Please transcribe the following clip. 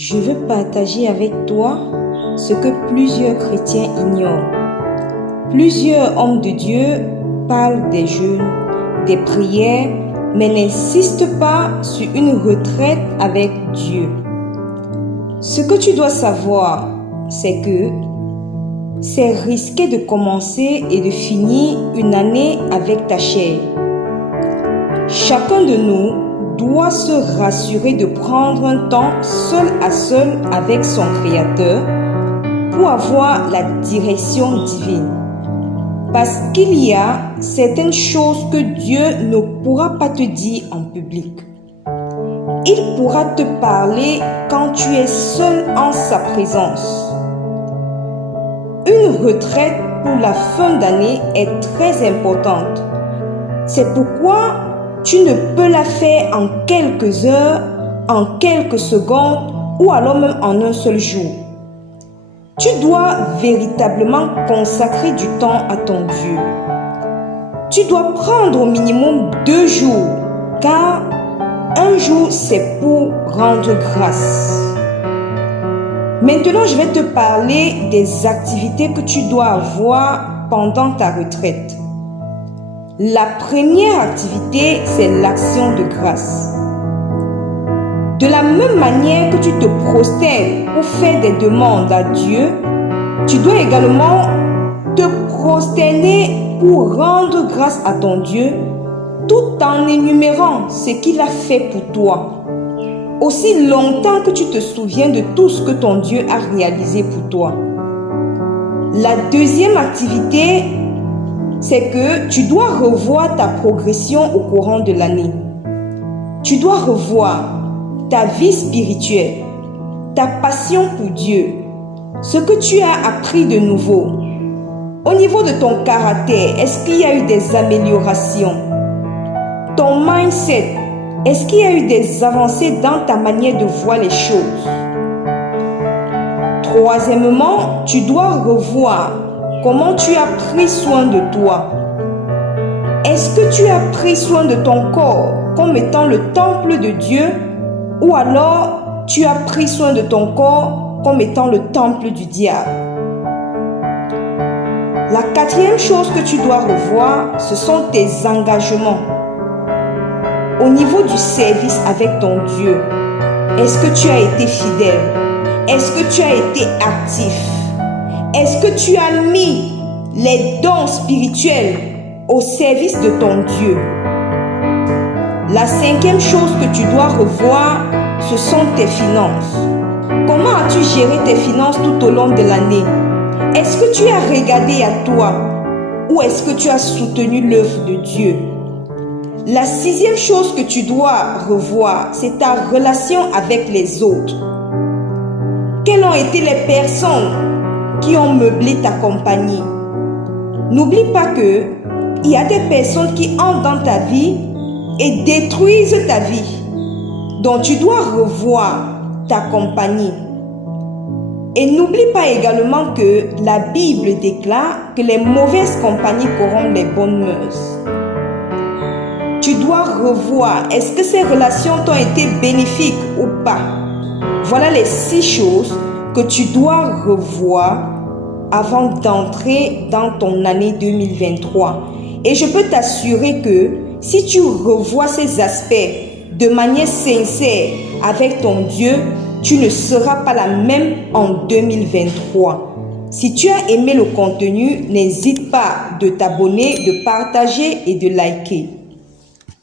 Je veux partager avec toi ce que plusieurs chrétiens ignorent. Plusieurs hommes de Dieu parlent des jeûnes, des prières, mais n'insistent pas sur une retraite avec Dieu. Ce que tu dois savoir, c'est que c'est risqué de commencer et de finir une année avec ta chair. Chacun de nous doit se rassurer de prendre un temps seul à seul avec son Créateur pour avoir la direction divine. Parce qu'il y a certaines choses que Dieu ne pourra pas te dire en public. Il pourra te parler quand tu es seul en sa présence. Une retraite pour la fin d'année est très importante. C'est pourquoi tu ne peux la faire en quelques heures, en quelques secondes ou alors même en un seul jour. Tu dois véritablement consacrer du temps à ton Dieu. Tu dois prendre au minimum 2 jours, car un jour c'est pour rendre grâce. Maintenant, je vais te parler des activités que tu dois avoir pendant ta retraite. La première activité, c'est l'action de grâce. De la même manière que tu te prosternes pour faire des demandes à Dieu, tu dois également te prosterner pour rendre grâce à ton Dieu, tout en énumérant ce qu'il a fait pour toi. Aussi longtemps que tu te souviens de tout ce que ton Dieu a réalisé pour toi. La deuxième activité, c'est que tu dois revoir ta progression au courant de l'année. Tu dois revoir ta vie spirituelle, ta passion pour Dieu, ce que tu as appris de nouveau. Au niveau de ton caractère, est-ce qu'il y a eu des améliorations? Ton mindset, est-ce qu'il y a eu des avancées dans ta manière de voir les choses? Troisièmement, tu dois revoir comment tu as pris soin de toi. Est-ce que tu as pris soin de ton corps comme étant le temple de Dieu, ou alors tu as pris soin de ton corps comme étant le temple du diable? La quatrième chose que tu dois revoir, ce sont tes engagements. Au niveau du service avec ton Dieu, est-ce que tu as été fidèle? Est-ce que tu as été actif? Est-ce que tu as mis les dons spirituels au service de ton Dieu? La cinquième chose que tu dois revoir, ce sont tes finances. Comment as-tu géré tes finances tout au long de l'année? Est-ce que tu as regardé à toi ou est-ce que tu as soutenu l'œuvre de Dieu? La sixième chose que tu dois revoir, c'est ta relation avec les autres. Quelles ont été les personnes qui ont meublé ta compagnie? N'oublie pas que il y a des personnes qui entrent dans ta vie et détruisent ta vie. Donc tu dois revoir ta compagnie. Et n'oublie pas également que la Bible déclare que les mauvaises compagnies corrompent les bonnes mœurs. Tu dois revoir, est-ce que ces relations t'ont été bénéfiques ou pas? Voilà les 6 choses que tu dois revoir avant d'entrer dans ton année 2023. Et je peux t'assurer que si tu revois ces aspects de manière sincère avec ton Dieu, tu ne seras pas la même en 2023. Si tu as aimé le contenu, n'hésite pas de t'abonner, de partager et de liker.